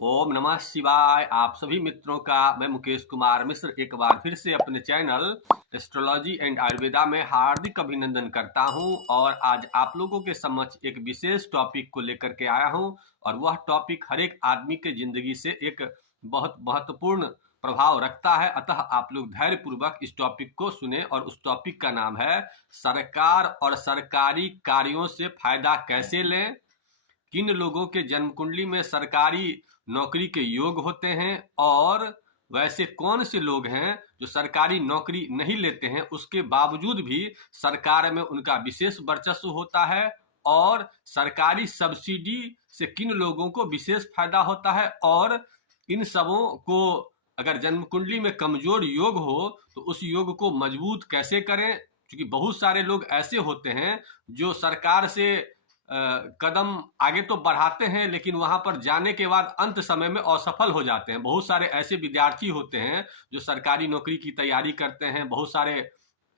ओम नमः शिवाय। आप सभी मित्रों का मैं मुकेश कुमार मिश्र एक बार फिर से अपने चैनल एस्ट्रोलॉजी एंड आयुर्वेदा में हार्दिक अभिनंदन करता हूं और आज आप लोगों के समक्ष एक विशेष टॉपिक को लेकर के आया हूं और वह टॉपिक हर एक आदमी के जिंदगी से एक बहुत महत्वपूर्ण प्रभाव रखता है। अतः आप लोग धैर्य पूर्वक इस टॉपिक को सुने और उस टॉपिक का नाम है सरकार और सरकारी कार्यों से फायदा कैसे लें। किन लोगों के जन्म कुंडली में सरकारी नौकरी के योग होते हैं और वैसे कौन से लोग हैं जो सरकारी नौकरी नहीं लेते हैं उसके बावजूद भी सरकार में उनका विशेष वर्चस्व होता है और सरकारी सब्सिडी से किन लोगों को विशेष फायदा होता है और इन सबों को अगर जन्म कुंडली में कमजोर योग हो तो उस योग को मजबूत कैसे करें। क्योंकि बहुत सारे लोग ऐसे होते हैं जो सरकार से कदम आगे तो बढ़ाते हैं लेकिन वहां पर जाने के बाद अंत समय में असफल हो जाते हैं। बहुत सारे ऐसे विद्यार्थी होते हैं जो सरकारी नौकरी की तैयारी करते हैं, बहुत सारे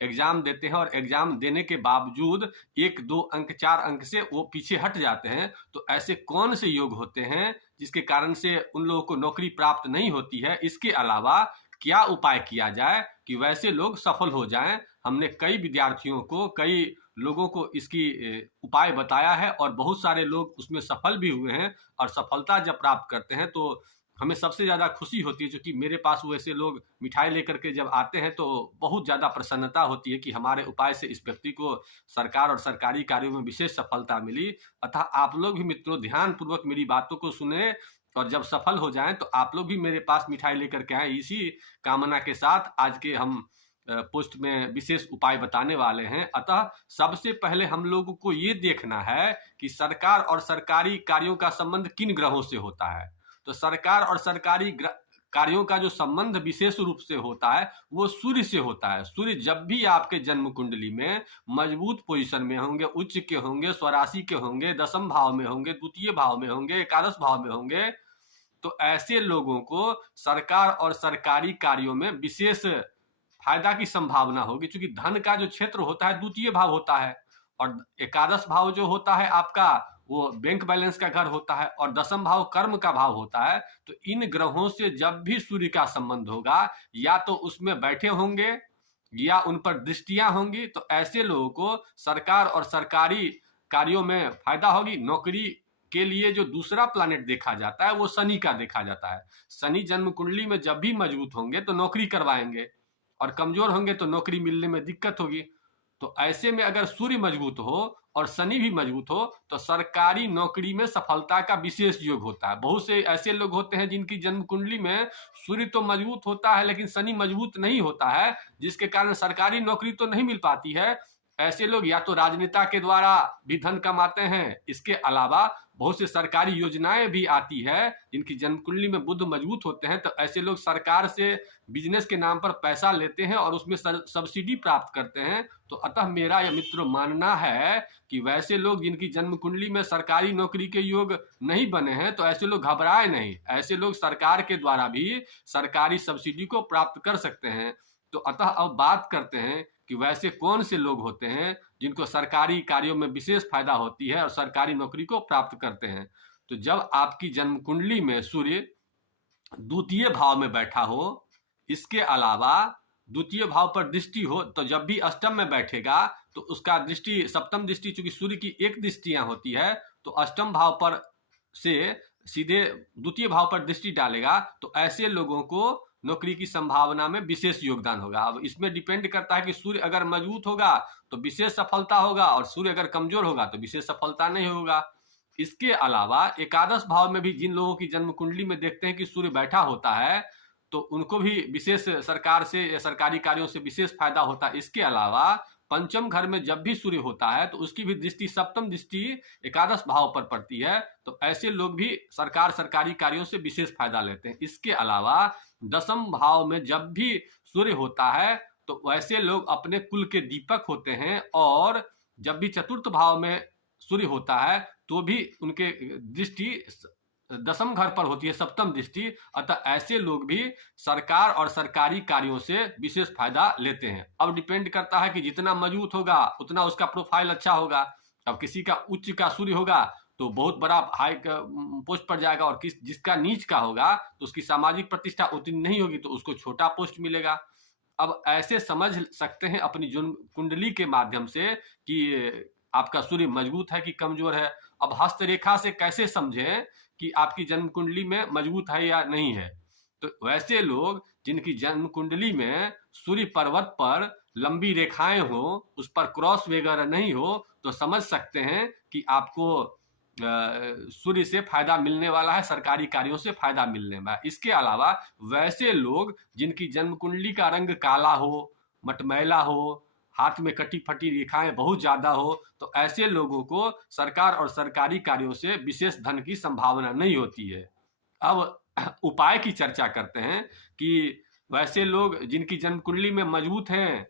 एग्जाम देते हैं और एग्जाम देने के बावजूद 1-2 अंक 4 अंक से वो पीछे हट जाते हैं। तो ऐसे कौन से योग होते हैं जिसके कारण से उन लोगों को नौकरी प्राप्त नहीं होती है? इसके अलावा क्या उपाय किया जाए कि वैसे लोग सफल हो जाएं? हमने कई विद्यार्थियों को, कई लोगों को इसकी उपाय बताया है और बहुत सारे लोग उसमें सफल भी हुए हैं और सफलता जब प्राप्त करते हैं तो हमें सबसे ज़्यादा खुशी होती है। क्योंकि मेरे पास वैसे लोग मिठाई लेकर के जब आते हैं तो बहुत ज़्यादा प्रसन्नता होती है कि हमारे उपाय से इस व्यक्ति को सरकार और सरकारी कार्यों में विशेष सफलता मिली। अतः आप लोग भी मित्रों ध्यानपूर्वक मेरी बातों को सुने और जब सफल हो जाएं तो आप लोग भी मेरे पास मिठाई लेकर के आए। इसी कामना के साथ आज के हम पोस्ट में विशेष उपाय बताने वाले हैं। अतः सबसे पहले हम लोगों को ये देखना है कि सरकार और सरकारी कार्यों का संबंध किन ग्रहों से होता है। तो सरकार और सरकारी कार्यों का जो संबंध विशेष रूप से होता है वो सूर्य से होता है। सूर्य जब भी आपके जन्म कुंडली में मजबूत पोजीशन में होंगे, उच्च के होंगे, स्वराशि के होंगे, दशम भाव में होंगे, द्वितीय भाव में होंगे, एकादश भाव में होंगे, तो ऐसे लोगों को सरकार और सरकारी कार्यों में विशेष फायदा की संभावना होगी। क्योंकि धन का जो क्षेत्र होता है द्वितीय भाव होता है और एकादश भाव जो होता है आपका वो बैंक बैलेंस का घर होता है और दशम भाव कर्म का भाव होता है। तो इन ग्रहों से जब भी सूर्य का संबंध होगा या तो उसमें बैठे होंगे या उन पर दृष्टियां होंगी तो ऐसे लोगों को सरकार और सरकारी कार्यों में फायदा होगी। नौकरी के लिए जो दूसरा प्लैनेट देखा जाता है वो शनि का देखा जाता है। शनि जन्म कुंडली में जब भी मजबूत होंगे तो नौकरी करवाएंगे और कमजोर होंगे तो नौकरी मिलने में दिक्कत होगी। तो ऐसे में अगर सूर्य मजबूत हो और शनि भी मजबूत हो तो सरकारी नौकरी में सफलता का विशेष योग होता है। बहुत से ऐसे लोग होते हैं जिनकी जन्म कुंडली में सूर्य तो मजबूत होता है लेकिन शनि मजबूत नहीं होता है, जिसके कारण सरकारी नौकरी तो नहीं मिल पाती है। ऐसे लोग या तो राजनेता के द्वारा भी धन कमाते हैं, इसके अलावा बहुत से सरकारी योजनाएं भी आती है जिनकी जन्म कुंडली में बुध मजबूत होते हैं। तो ऐसे लोग सरकार से बिजनेस के नाम पर पैसा लेते हैं और उसमें सब्सिडी प्राप्त करते हैं। तो अतः मेरा यह मित्र मानना है कि वैसे लोग जिनकी जन्म कुंडली में सरकारी नौकरी के योग नहीं बने हैं तो ऐसे लोग घबराए नहीं, ऐसे लोग सरकार के द्वारा भी सरकारी सब्सिडी को प्राप्त कर सकते हैं। तो अतः अब बात करते हैं कि वैसे कौन से लोग होते हैं जिनको सरकारी कार्यों में विशेष फायदा होती है और सरकारी नौकरी को प्राप्त करते हैं। तो जब आपकी जन्म कुंडली में सूर्य द्वितीय भाव में बैठा हो, इसके अलावा द्वितीय भाव पर दृष्टि हो, तो जब भी अष्टम में बैठेगा तो उसका दृष्टि सप्तम दृष्टि, चूंकि सूर्य की एक दृष्टियां होती है तो अष्टम भाव पर से सीधे द्वितीय भाव पर दृष्टि डालेगा। तो ऐसे लोगों को नौकरी की संभावना में विशेष योगदान होगा। अब इसमें डिपेंड करता है कि सूर्य अगर मजबूत होगा तो विशेष सफलता होगा और सूर्य अगर कमजोर होगा तो विशेष सफलता नहीं होगा। इसके अलावा एकादश भाव में भी जिन लोगों की जन्म कुंडली में देखते हैं कि सूर्य बैठा होता है तो उनको भी विशेष सरकार से या सरकारी कार्यों से विशेष फायदा होता है। इसके अलावा पंचम घर में जब भी सूर्य होता है तो उसकी भी दृष्टि सप्तम दृष्टि एकादश भाव पर पड़ती है। तो ऐसे लोग भी सरकार सरकारी कार्यों से विशेष फायदा लेते हैं। इसके अलावा दशम भाव में जब भी सूर्य होता है तो वैसे लोग अपने कुल के दीपक होते हैं और जब भी चतुर्थ भाव में सूर्य होता है तो भी उनके दृष्टि दशम घर पर होती है, सप्तम दृष्टि। अतः ऐसे लोग भी सरकार और सरकारी कार्यों से विशेष फायदा लेते हैं। अब डिपेंड करता है कि जितना मजबूत होगा उतना उसका प्रोफाइल अच्छा होगा। अब किसी का उच्च का सूर्य होगा तो बहुत बड़ा हाई पोस्ट पर जाएगा, और जिसका नीच का होगा तो उसकी सामाजिक प्रतिष्ठा उतनी नहीं होगी, तो उसको छोटा पोस्ट मिलेगा। अब ऐसे समझ सकते हैं अपनी जन्म कुंडली के माध्यम से कि आपका सूर्य मजबूत है कि कमजोर है। अब हस्तरेखा से कैसे समझें कि आपकी जन्म कुंडली में मजबूत है या नहीं है? तो वैसे लोग जिनकी जन्म कुंडली में सूर्य पर्वत पर लंबी रेखाएं हो, उस पर क्रॉस वगैरह नहीं हो, तो समझ सकते हैं कि आपको सूर्य से फायदा मिलने वाला है, सरकारी कार्यों से फायदा मिलने वाला है। इसके अलावा वैसे लोग जिनकी जन्म कुंडली का रंग काला हो, मटमैला हो, हाथ में कटी फटी रेखाएं बहुत ज्यादा हो, तो ऐसे लोगों को सरकार और सरकारी कार्यों से विशेष धन की संभावना नहीं होती है। अब उपाय की चर्चा करते हैं कि वैसे लोग जिनकी जन्म कुंडली में मजबूत हैं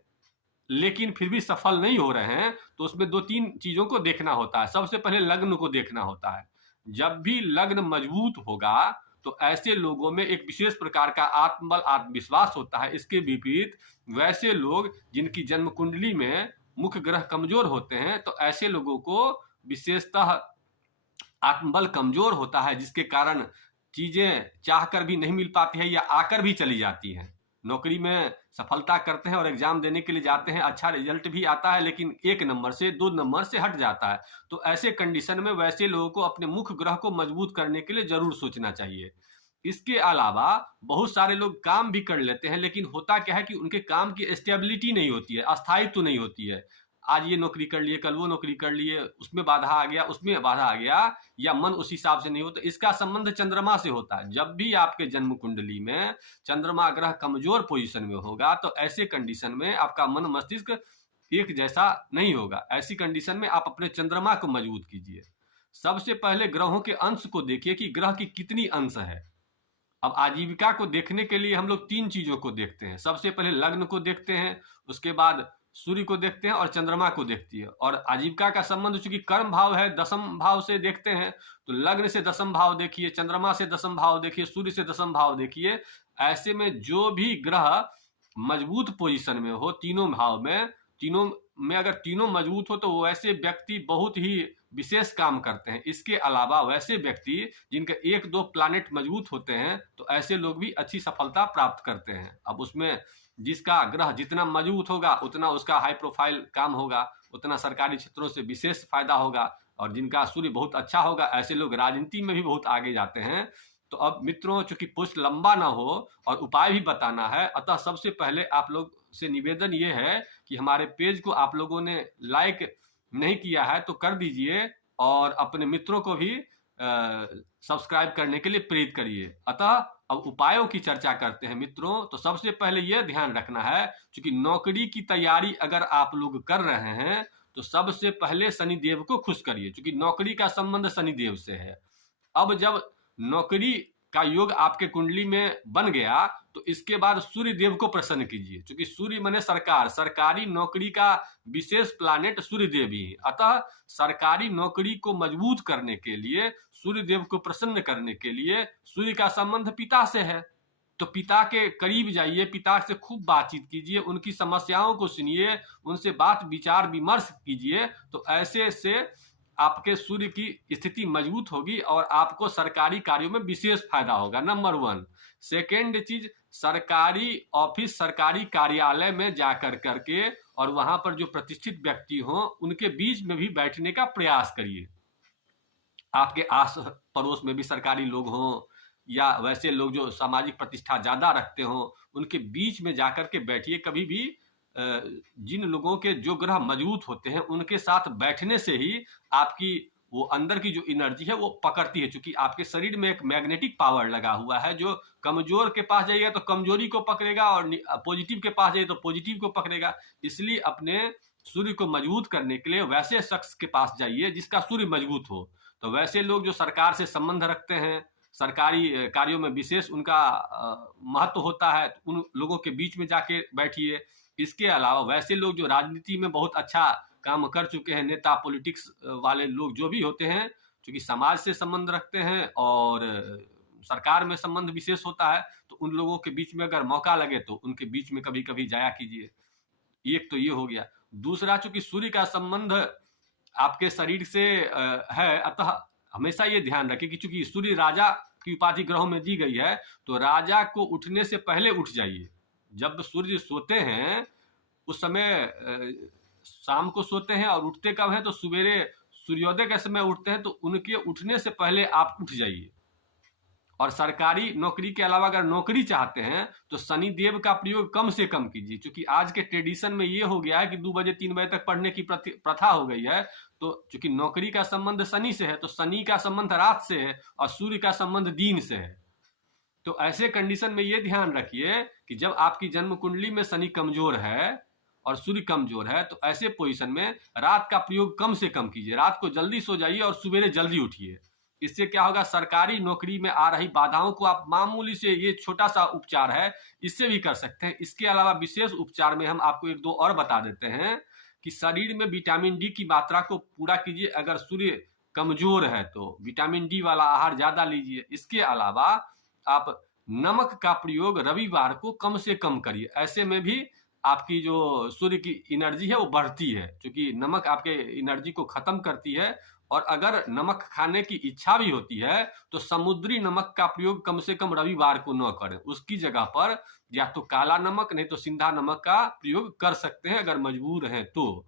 लेकिन फिर भी सफल नहीं हो रहे हैं, तो उसमें 2-3 चीजों को देखना होता है। सबसे पहले लग्न को देखना होता है। जब भी लग्न मजबूत होगा तो ऐसे लोगों में एक विशेष प्रकार का आत्मबल, आत्मविश्वास होता है। इसके विपरीत वैसे लोग जिनकी जन्म कुंडली में मुख्य ग्रह कमजोर होते हैं, तो ऐसे लोगों को विशेषतः आत्मबल कमजोर होता है, जिसके कारण चीजें चाहकर भी नहीं मिल पाती है या आकर भी चली जाती हैं। नौकरी में सफलता करते हैं और एग्जाम देने के लिए जाते हैं, अच्छा रिजल्ट भी आता है, लेकिन 1 नंबर से 2 नंबर से हट जाता है। तो ऐसे कंडीशन में वैसे लोगों को अपने मुख्य ग्रह को मजबूत करने के लिए जरूर सोचना चाहिए। इसके अलावा बहुत सारे लोग काम भी कर लेते हैं, लेकिन होता क्या है कि उनके काम की स्टेबिलिटी नहीं होती है, अस्थायित्व तो नहीं होती है। आज ये नौकरी कर लिए, कल वो नौकरी कर लिए, उसमें बाधा आ गया, उसमें बाधा आ गया, या मन उस हिसाब से नहीं होता। इसका संबंध चंद्रमा से होता है। जब भी आपके जन्म कुंडली में चंद्रमा ग्रह कमजोर पोजीशन में होगा, तो ऐसे कंडीशन में आपका मन मस्तिष्क एक जैसा नहीं होगा। ऐसी कंडीशन में आप अपने चंद्रमा को मजबूत कीजिए। सबसे पहले ग्रहों के अंश को देखिए कि ग्रह की कितनी अंश है। अब आजीविका को देखने के लिए हम लोग 3 चीजों को देखते हैं। सबसे पहले लग्न को देखते हैं, उसके बाद सूर्य को देखते हैं और चंद्रमा को देखती है। और आजीविका का संबंध चूंकि कर्म भाव है, दशम भाव से देखते हैं, तो लग्न से दशम भाव देखिए, चंद्रमा से दशम भाव देखिए, सूर्य से दशम भाव देखिए। ऐसे में जो भी ग्रह मजबूत पोजीशन में हो, तीनों में अगर तीनों मजबूत हो, तो वैसे व्यक्ति बहुत ही विशेष काम करते हैं। इसके अलावा वैसे व्यक्ति जिनके 1-2 प्लैनेट मजबूत होते हैं, तो ऐसे लोग भी अच्छी सफलता प्राप्त करते हैं। अब उसमें जिसका ग्रह जितना मजबूत होगा, उतना उसका हाई प्रोफाइल काम होगा, उतना सरकारी क्षेत्रों से विशेष फायदा होगा। और जिनका सूर्य बहुत अच्छा होगा, ऐसे लोग राजनीति में भी बहुत आगे जाते हैं। तो अब मित्रों, चूंकि पोस्ट लंबा ना हो और उपाय भी बताना है, अतः सबसे पहले आप लोग से निवेदन ये है कि हमारे पेज को आप लोगों ने लाइक नहीं किया है तो कर दीजिए, और अपने मित्रों को भी सब्सक्राइब करने के लिए प्रेरित करिए। अतः अब उपायों की चर्चा करते हैं मित्रों। तो सबसे पहले यह ध्यान रखना है, क्योंकि नौकरी की तैयारी अगर आप लोग कर रहे हैं, तो सबसे पहले शनिदेव को खुश करिए, क्योंकि नौकरी का संबंध शनिदेव से है। अब जब नौकरी का योग आपके कुंडली में बन गया, तो इसके बाद सूर्य देव को प्रसन्न कीजिए, क्योंकि सूर्य माने सरकार, सरकारी नौकरी का विशेष प्लैनेट सूर्य देव ही है। अतः सरकारी नौकरी को मजबूत करने के लिए, सूर्य देव को प्रसन्न करने के लिए, सूर्य का संबंध पिता से है, तो पिता के करीब जाइए, पिता से खूब बातचीत कीजिए, उनकी समस्याओं को सुनिए, उनसे बात विचार विमर्श कीजिए। तो ऐसे से आपके सूर्य की स्थिति मजबूत होगी और आपको सरकारी कार्यों में विशेष फायदा होगा, नंबर 1। सेकेंड चीज, सरकारी ऑफिस, सरकारी कार्यालय में जाकर करके और वहां पर जो प्रतिष्ठित व्यक्ति हों, उनके बीच में भी बैठने का प्रयास करिए। आपके आस पड़ोस में भी सरकारी लोग हों, या वैसे लोग जो सामाजिक प्रतिष्ठा ज्यादा रखते हों, उनके बीच में जाकर के बैठिए। कभी भी जिन लोगों के जो ग्रह मजबूत होते हैं, उनके साथ बैठने से ही आपकी वो अंदर की जो एनर्जी है वो पकड़ती है, क्योंकि आपके शरीर में एक मैग्नेटिक पावर लगा हुआ है। जो कमजोर के पास जाइएगा तो कमजोरी को पकड़ेगा, और पॉजिटिव के पास जाइए तो पॉजिटिव को पकड़ेगा। इसलिए अपने सूर्य को मजबूत करने के लिए वैसे शख्स के पास जाइए जिसका सूर्य मजबूत हो। तो वैसे लोग जो सरकार से संबंध रखते हैं, सरकारी कार्यों में विशेष उनका महत्व होता है, उन लोगों के बीच में जाके बैठिए। इसके अलावा वैसे लोग जो राजनीति में बहुत अच्छा काम कर चुके हैं, नेता, पॉलिटिक्स वाले लोग जो भी होते हैं, क्योंकि समाज से संबंध रखते हैं और सरकार में संबंध विशेष होता है, तो उन लोगों के बीच में अगर मौका लगे तो उनके बीच में कभी कभी जाया कीजिए। एक तो ये हो गया। दूसरा, चूंकि सूर्य का संबंध आपके शरीर से है, अतः हमेशा ये ध्यान रखें कि चूंकि सूर्य राजा की उपाधि ग्रहों में दी गई है, तो राजा को उठने से पहले उठ जाइए। जब सूर्य सोते हैं उस समय शाम को सोते हैं और उठते कब हैं, तो सवेरे सूर्योदय के समय उठते हैं, तो उनके उठने से पहले आप उठ जाइए। और सरकारी नौकरी के अलावा अगर नौकरी चाहते हैं तो शनि देव का प्रयोग कम से कम कीजिए, क्योंकि आज के ट्रेडिशन में ये हो गया है कि 2 बजे 3 बजे तक पढ़ने की प्रथा हो गई है। तो चूंकि नौकरी का संबंध शनि से है, तो शनि का संबंध रात से है और सूर्य का संबंध दिन से है। तो ऐसे कंडीशन में ये ध्यान रखिए कि जब आपकी जन्म कुंडली में शनि कमजोर है और सूर्य कमजोर है, तो ऐसे पोजीशन में रात का प्रयोग कम से कम कीजिए। रात को जल्दी सो जाइए और सवेरे जल्दी उठिए। इससे क्या होगा, सरकारी नौकरी में आ रही बाधाओं को आप मामूली से, ये छोटा सा उपचार है, इससे भी कर सकते हैं। इसके अलावा विशेष उपचार में हम आपको 1-2 और बता देते हैं कि शरीर में विटामिन डी की मात्रा को पूरा कीजिए। अगर सूर्य कमजोर है तो विटामिन डी वाला आहार ज्यादा लीजिए। इसके अलावा आप नमक का प्रयोग रविवार को कम से कम करिए। ऐसे में भी आपकी जो सूर्य की एनर्जी है वो बढ़ती है, क्योंकि नमक आपके एनर्जी को खत्म करती है। और अगर नमक खाने की इच्छा भी होती है तो समुद्री नमक का प्रयोग कम से कम रविवार को न करें। उसकी जगह पर या तो काला नमक नहीं तो सिंधा नमक का प्रयोग कर सकते हैं अगर मजबूर हैं तो,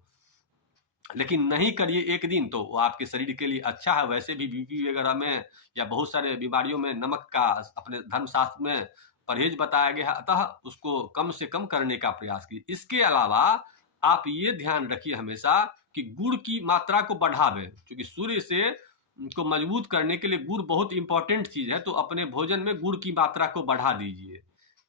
लेकिन नहीं करिए एक दिन, तो वो आपके शरीर के लिए अच्छा है। वैसे भी बीपी वगैरह में या बहुत सारे बीमारियों में नमक का अपने धर्मशास्त्र में परहेज बताया गया है, अतः उसको कम से कम करने का प्रयास कीजिए। इसके अलावा आप ये ध्यान रखिए हमेशा कि गुड़ की मात्रा को बढ़ावें, क्योंकि सूर्य से को मजबूत करने के लिए गुड़ बहुत इंपॉर्टेंट चीज है। तो अपने भोजन में गुड़ की मात्रा को बढ़ा दीजिए।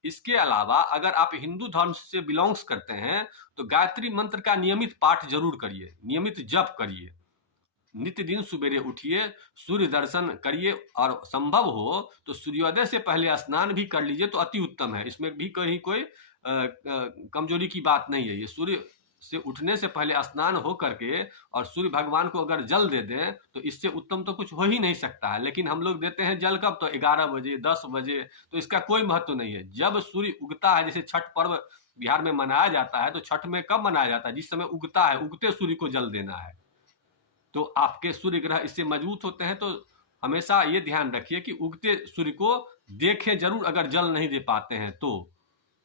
इसके अलावा अगर आप हिंदू धर्म से बिलोंग्स करते हैं तो गायत्री मंत्र का नियमित पाठ जरूर करिए, नियमित जप करिए। नित्य दिन सुबेरे उठिए, सूर्य दर्शन करिए और संभव हो तो सूर्योदय से पहले स्नान भी कर लीजिए तो अति उत्तम है। इसमें भी कहीं कोई कमजोरी की बात नहीं है। ये सूर्य से उठने से पहले स्नान हो करके और सूर्य भगवान को अगर जल दे दें तो इससे उत्तम तो कुछ हो ही नहीं सकता है। लेकिन हम लोग देते हैं जल कब, तो 11 बजे 10 बजे, तो इसका कोई महत्व नहीं है। जब सूर्य उगता है, जैसे छठ पर्व बिहार में मनाया जाता है, तो छठ में कब मनाया जाता है, जिस समय उगता है, उगते सूर्य को जल देना है। तो आपके सूर्य ग्रह इससे मजबूत होते हैं। तो हमेशा ये ध्यान रखिए कि उगते सूर्य को देखें जरूर अगर जल नहीं दे पाते हैं तो।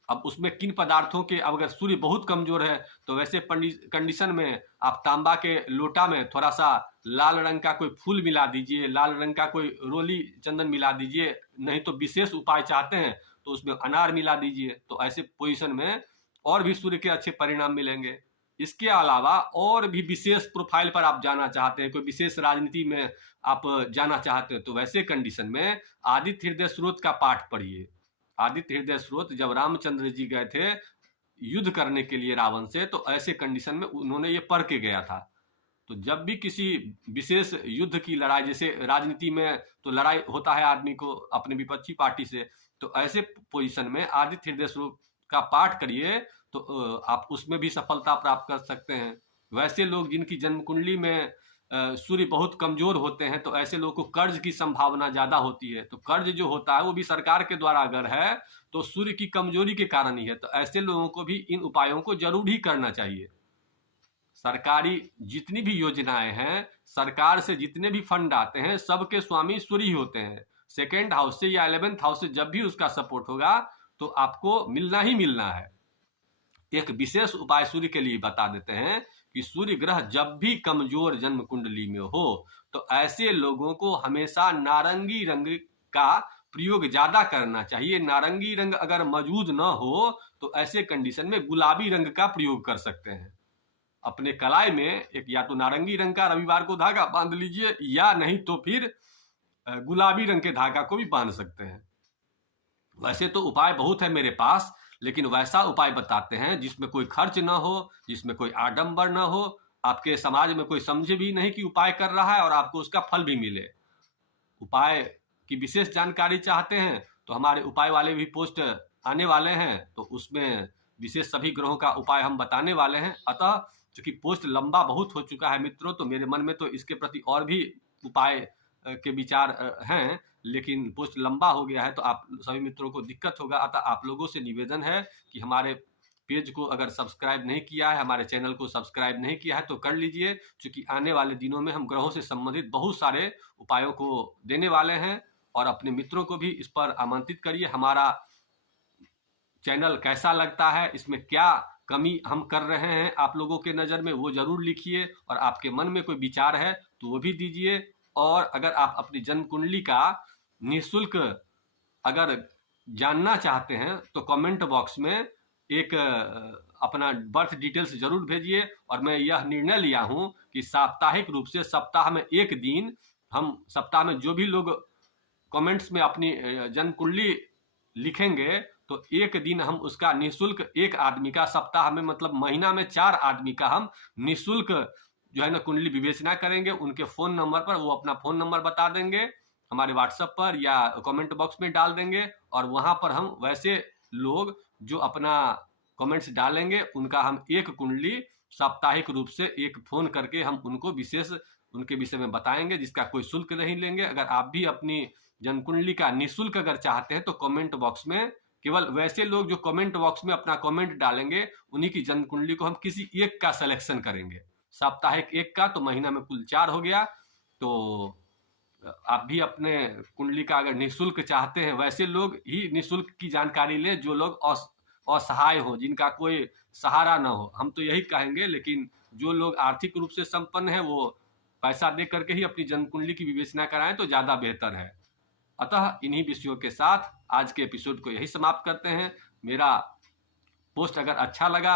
अब उसमें किन पदार्थों के, अब अगर सूर्य बहुत कमजोर है तो वैसे कंडीशन में आप तांबा के लोटा में थोड़ा सा लाल रंग का कोई फूल मिला दीजिए, लाल रंग का कोई रोली चंदन मिला दीजिए। नहीं तो विशेष उपाय चाहते हैं तो उसमें अनार मिला दीजिए। तो ऐसे पोजीशन में और भी सूर्य के अच्छे परिणाम मिलेंगे। इसके अलावा और भी विशेष प्रोफाइल पर आप जाना चाहते हैं, कोई विशेष राजनीति में आप जाना चाहते हैं, तो वैसे कंडीशन में आदित्य हृदय स्रोत का पाठ पढ़िए। आदित्य हृदय स्रोत जब रामचंद्र जी गए थे युद्ध करने के लिए रावण से, तो ऐसे कंडीशन में उन्होंने ये पढ़ के गया था। तो जब भी किसी विशेष युद्ध की लड़ाई, जैसे राजनीति में तो लड़ाई होता है आदमी को अपने विपक्षी पार्टी से, तो ऐसे पोजीशन में आदित्य हृदय स्रोत का पाठ करिए तो आप उसमें भी सफलता प्राप्त कर सकते हैं। वैसे लोग जिनकी जन्म कुंडली में सूर्य बहुत कमजोर होते हैं, तो ऐसे लोगों को कर्ज की संभावना ज्यादा होती है। तो कर्ज जो होता है वो भी सरकार के द्वारा अगर है तो सूर्य की कमजोरी के कारण ही है। तो ऐसे लोगों को भी इन उपायों को जरूर ही करना चाहिए। सरकारी जितनी भी योजनाएं हैं, सरकार से जितने भी फंड आते हैं, सबके स्वामी सूर्य ही होते हैं। सेकेंड हाउस से या 11th हाउस से जब भी उसका सपोर्ट होगा तो आपको मिलना ही मिलना है। एक विशेष उपाय सूर्य के लिए बता देते हैं कि सूर्य ग्रह जब भी कमजोर जन्म कुंडली में हो तो ऐसे लोगों को हमेशा नारंगी रंग का प्रयोग ज्यादा करना चाहिए। नारंगी रंग अगर मौजूद न हो तो ऐसे कंडीशन में गुलाबी रंग का प्रयोग कर सकते हैं। अपने कलाई में एक या तो नारंगी रंग का रविवार को धागा बांध लीजिए, या नहीं तो फिर गुलाबी रंग के धागा को भी बांध सकते हैं। वैसे तो उपाय बहुत है मेरे पास, लेकिन वैसा उपाय बताते हैं जिसमें कोई खर्च ना हो, जिसमें कोई आडंबर ना हो, आपके समाज में कोई समझे भी नहीं कि उपाय कर रहा है और आपको उसका फल भी मिले। उपाय की विशेष जानकारी चाहते हैं तो हमारे उपाय वाले भी पोस्ट आने वाले हैं, तो उसमें विशेष सभी ग्रहों का उपाय हम बताने वाले हैं। अतः चूंकि पोस्ट लंबा बहुत हो चुका है मित्रों, तो मेरे मन में तो इसके प्रति और भी उपाय के विचार हैं, लेकिन पोस्ट लंबा हो गया है तो आप सभी मित्रों को दिक्कत होगा। अतः आप लोगों से निवेदन है कि हमारे पेज को अगर सब्सक्राइब नहीं किया है, हमारे चैनल को सब्सक्राइब नहीं किया है तो कर लीजिए, क्योंकि आने वाले दिनों में हम ग्रहों से संबंधित बहुत सारे उपायों को देने वाले हैं। और अपने मित्रों को भी इस पर आमंत्रित करिए। हमारा चैनल कैसा लगता है, इसमें क्या कमी हम कर रहे हैं आप लोगों के नज़र में, वो ज़रूर लिखिए। और आपके मन में कोई विचार है तो वो भी दीजिए। और अगर आप अपनी जन्म कुंडली का निःशुल्क अगर जानना चाहते हैं तो कमेंट बॉक्स में एक अपना बर्थ डिटेल्स जरूर भेजिए। और मैं यह निर्णय लिया हूं कि साप्ताहिक रूप से सप्ताह में एक दिन हम सप्ताह में जो भी लोग कमेंट्स में अपनी जन्म कुंडली लिखेंगे तो एक दिन हम उसका निःशुल्क एक आदमी का, सप्ताह में मतलब महीना में 4 आदमी का हम निःशुल्क जो है ना कुंडली विवेचना करेंगे। उनके फ़ोन नंबर पर, वो अपना फ़ोन नंबर बता देंगे हमारे व्हाट्सएप पर या कमेंट बॉक्स में डाल देंगे। और वहां पर हम वैसे लोग जो अपना कमेंट्स डालेंगे उनका हम एक कुंडली साप्ताहिक रूप से एक फ़ोन करके हम उनको विशेष उनके विषय में बताएंगे, जिसका कोई शुल्क नहीं लेंगे। अगर आप भी अपनी जन्म कुंडली का निःशुल्क अगर चाहते हैं तो कमेंट बॉक्स में केवल वैसे लोग जो कमेंट बॉक्स में अपना कमेंट डालेंगे उन्हीं की जन्म कुंडली को हम किसी एक का सिलेक्शन करेंगे, साप्ताहिक एक का, तो महीना में कुल 4 हो गया। तो आप भी अपने कुंडली का अगर निःशुल्क चाहते हैं, वैसे लोग ही निःशुल्क की जानकारी लें जो लोग असहाय हो, जिनका कोई सहारा ना हो। हम तो यही कहेंगे, लेकिन जो लोग आर्थिक रूप से संपन्न है वो पैसा दे करके ही अपनी जन्म कुंडली की विवेचना कराएं तो ज्यादा बेहतर है। अतः इन्हीं विषयों के साथ आज के एपिसोड को यही समाप्त करते हैं। मेरा पोस्ट अगर अच्छा लगा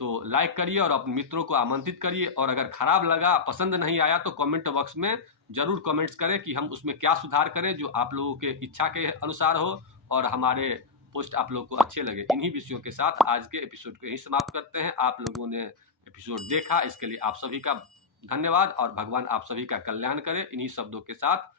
तो लाइक करिए और अपने मित्रों को आमंत्रित करिए। और अगर खराब लगा, पसंद नहीं आया तो कमेंट बॉक्स में जरूर कमेंट्स करें कि हम उसमें क्या सुधार करें जो आप लोगों के इच्छा के अनुसार हो और हमारे पोस्ट आप लोगों को अच्छे लगे। इन्हीं विषयों के साथ आज के एपिसोड को यही समाप्त करते हैं। आप लोगों ने एपिसोड देखा, इसके लिए आप सभी का धन्यवाद और भगवान आप सभी का कल्याण करे। इन्हीं शब्दों के साथ